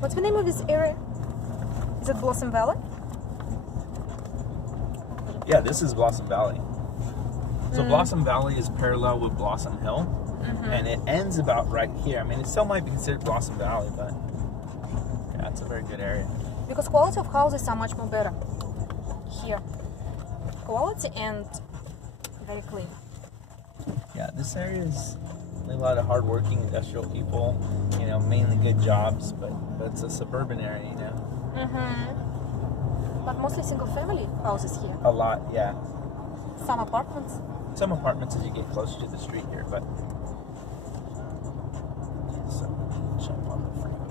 What's the name of this area? Is it Blossom Valley? Yeah, this is Blossom Valley. So Blossom Valley is parallel with Blossom Hill, and it ends about right here. I mean, it still might be considered Blossom Valley, but yeah, it's a very good area. Because quality of houses are much more better here. Quality and very clean. Yeah, this area is a lot of hardworking industrial people, you know, mainly good jobs, but it's a suburban area, you know. But mostly single family houses here. A lot, yeah. Some apartments. Some apartments as you get closer to the street here, but so jump on the freeway.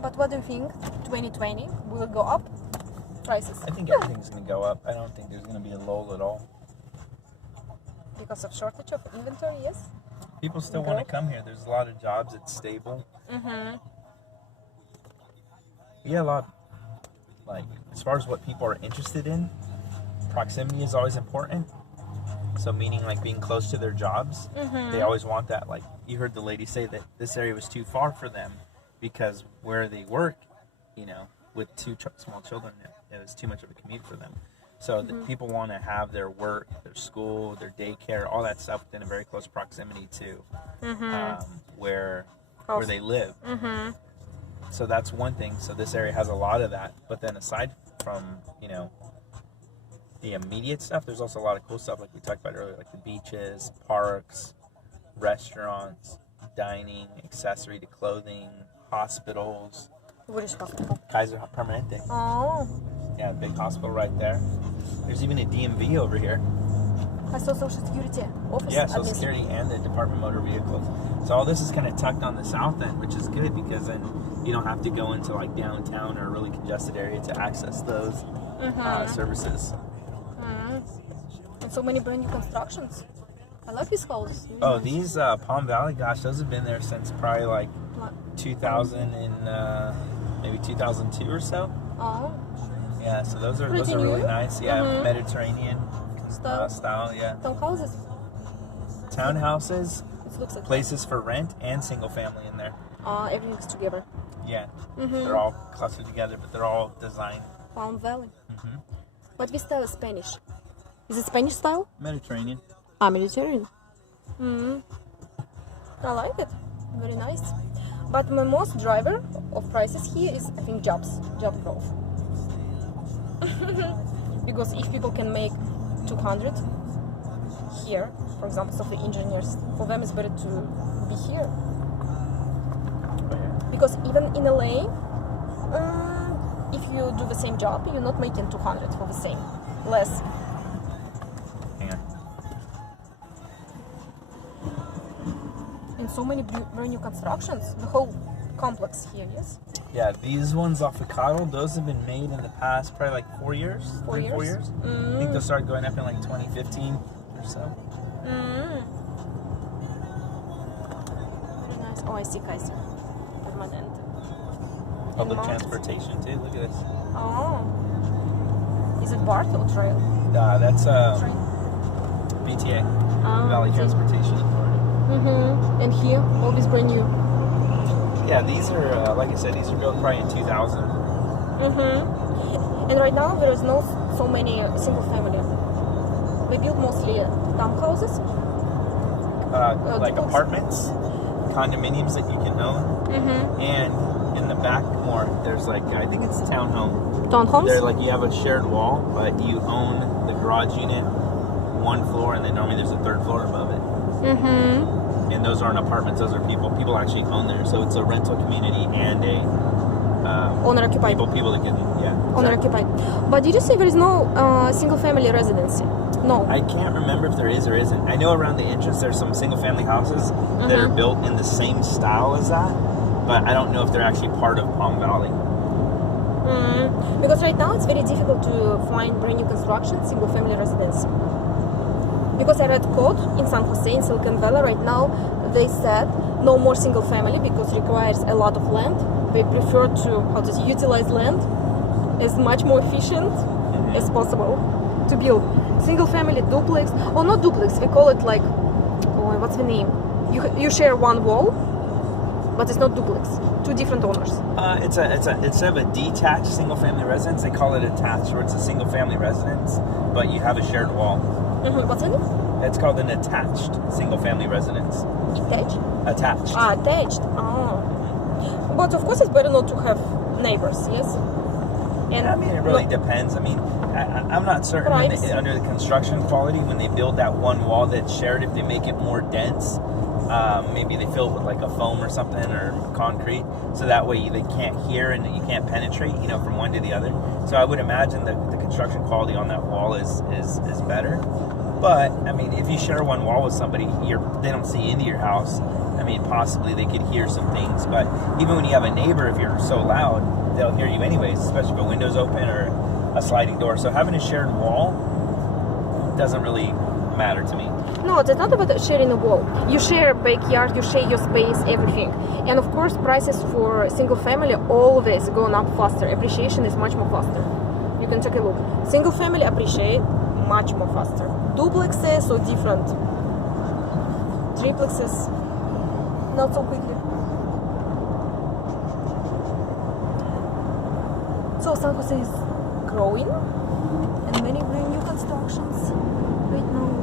But what do you think? 2020 will it go up? Prices? I think everything's going to go up. I don't think there's going to be a lull at all. Because of shortage of inventory, yes? People still want to come here. There's a lot of jobs. It's stable. Yeah, a lot. Like, as far as what people are interested in, proximity is always important. So meaning like being close to their jobs. They always want that. Like, you heard the lady say that this area was too far for them because where they work, you know, with two small children, it was too much of a commute for them. So that people want to have their work, their school, their daycare, all that stuff within a very close proximity to where they live. So that's one thing. So this area has a lot of that. But then aside from, you know, the immediate stuff, there's also a lot of cool stuff like we talked about earlier, like the beaches, parks, restaurants, dining, accessory to clothing, hospitals. What is hospital? Kaiser Permanente. Oh. Yeah, big hospital right there. There's even a DMV over here. I saw Social Security office. Yeah, Social Security and the Department of Motor Vehicles. So all this is kind of tucked on the south end, which is good because then you don't have to go into like downtown or a really congested area to access those services. And so many brand new constructions. I love these houses. Really Oh, nice. These Palm Valley, gosh, those have been there since probably like 2000 and maybe 2002 or so. Oh. Yeah, so those are Pretty really new. nice. Yeah, Mediterranean style. Yeah. Townhouses. Townhouses, It looks like places for rent, and single family in there. everything's together. Yeah, they're all clustered together, but they're all designed. Palm Valley. But this style is Spanish. Is it Spanish style? Mediterranean. Mediterranean. I like it. Very nice. But my most driver of prices here is, I think, job growth. Because if people can make 200 here, for example, software engineers, for them it's better to be here. Because even in LA, if you do the same job, you're not making 200 for the same, less. Yeah. And so many brand new constructions, the whole complex here, yes? Yeah, these ones off of Cottle, those have been made in the past probably like 4 years. 4 years? I think they'll start going up in like 2015 or so. Very nice. Oh, I see Kaiser. Permanente. Public transportation too, look at this. Oh. Is it BART or trail? That's Train? VTA, Oh, Valley okay. Transportation Authority. And here, all these brand new. Yeah, these are, like I said, these are built probably in 2000. And right now there is no so many single family. They build mostly townhouses. Like duplexes. apartments, condominiums that you can own. And in the back more, there's like, I think it's townhome. Townhomes? They're like, you have a shared wall, but you own the garage unit, one floor, and then normally there's a third floor above it. And those aren't apartments, those are people actually own there. So it's a rental community and a Owner-occupied. people that can, Owner-occupied. But did you say there is no single-family residency? No. I can't remember if there is or isn't. I know around the entrance there's some single family houses that are built in the same style as that, but I don't know if they're actually part of Palm Valley. Because right now it's very difficult to find brand new construction, single family residence. Because I read code in San Jose, in Silicon Valley, right now they said no more single family because it requires a lot of land. They prefer to utilize land as much more efficient as possible to build single family duplex, or not duplex, we call it like, what's the name? You share one wall but it's not duplex. Two different owners. It's instead of a detached single-family residence, they call it attached, where it's a single-family residence, but you have a shared wall. What's in it? It's called an attached single-family residence. Attached? Attached. Attached. Oh. But of course, it's better not to have neighbors, yes? And I mean, it really depends. I mean, I'm not certain when under the construction quality, when they build that one wall that's shared, if they make it more dense, maybe they fill it with like a foam or something or concrete, so that way they can't hear and you can't penetrate, from one to the other. So I would imagine that the construction quality on that wall is better. But I mean, if you share one wall with somebody, they don't see into your house. I mean, possibly they could hear some things. But even when you have a neighbor, if you're so loud, they'll hear you anyways, especially if a window's open or a sliding door. So having a shared wall doesn't really matter to me. No, it's not about sharing a wall. You share a backyard, you share your space, everything. And of course, prices for single family always going up faster. Appreciation is much more faster. You can take a look. Single family appreciate much more faster. Duplexes or different. Triplexes, not so quickly. So San Jose is growing, and many brand new constructions right now.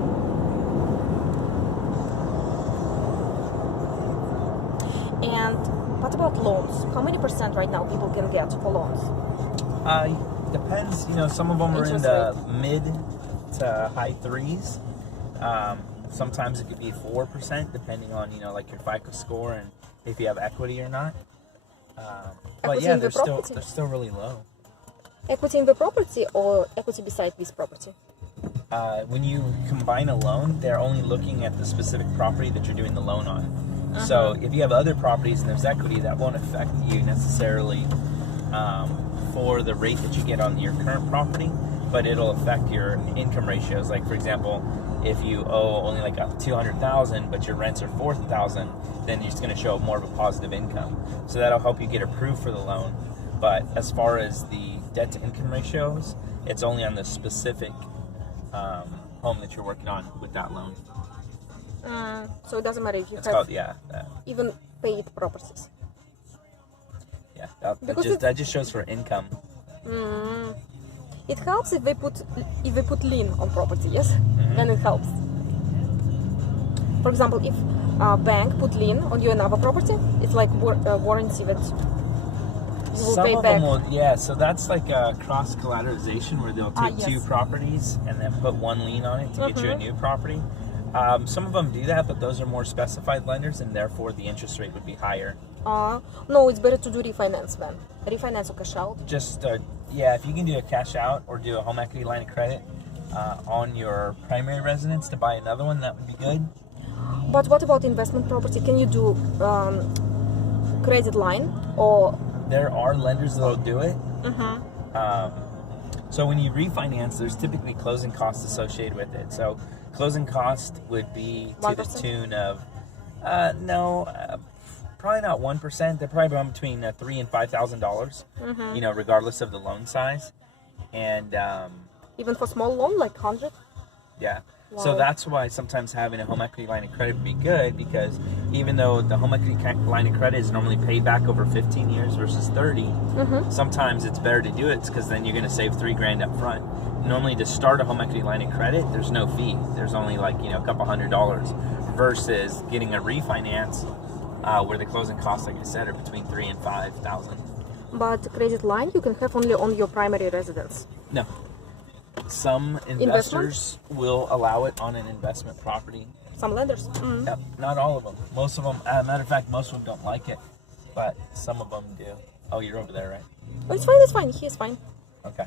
And what about loans? How many percent right now people can get for loans? Depends. Some of them are in the mid to high threes. Sometimes it could be 4%, depending on like your FICO score and if you have equity or not. But yeah, they're still really low. Equity in the property or equity beside this property? When you combine a loan, they're only looking at the specific property that you're doing the loan on. So if you have other properties and there's equity, that won't affect you necessarily for the rate that you get on your current property, but it'll affect your income ratios. Like, for example, if you owe only like $200,000 but your rents are $4,000, then you're just going to show more of a positive income. So that'll help you get approved for the loan. But as far as the debt to income ratios, it's only on the specific home that you're working on with that loan. So it doesn't matter if you it's have called, even paid properties. Yeah, that just shows for income. It helps if they put lien on property, yes? Then it helps. For example, if a bank put lien on your another property, it's like warranty that you will pay back. So that's like a cross collateralization where they'll take two properties and then put one lien on it to get you a new property. Some of them do that, but those are more specified lenders, and therefore the interest rate would be higher. No, it's better to do refinance then. Refinance or cash out. Just, if you can do a cash out or do a home equity line of credit on your primary residence to buy another one, that would be good. But what about investment property? Can you do credit line or? There are lenders that'll do it. So when you refinance, there's typically closing costs associated with it. So closing cost would be to 1%? the tune of, probably not 1%. They're probably between $3,000 and $5,000. Regardless of the loan size, and even for small loan like 100. Yeah. Wow. So that's why sometimes having a home equity line of credit would be good, because even though the home equity line of credit is normally paid back over 15 years versus 30, sometimes it's better to do it because then you're going to save $3,000 up front. Normally to start a home equity line of credit, there's no fee. There's only like, a couple $100 versus getting a refinance where the closing costs, like I said, are between $3,000 and $5,000. But the credit line you can have only on your primary residence. No. Some investors will allow it on an investment property. Some lenders. Yep, not all of them. Most of them, matter of fact, most of them don't like it, but some of them do. Oh, you're over there, right? Oh, it's fine, it's fine. He is fine. Okay.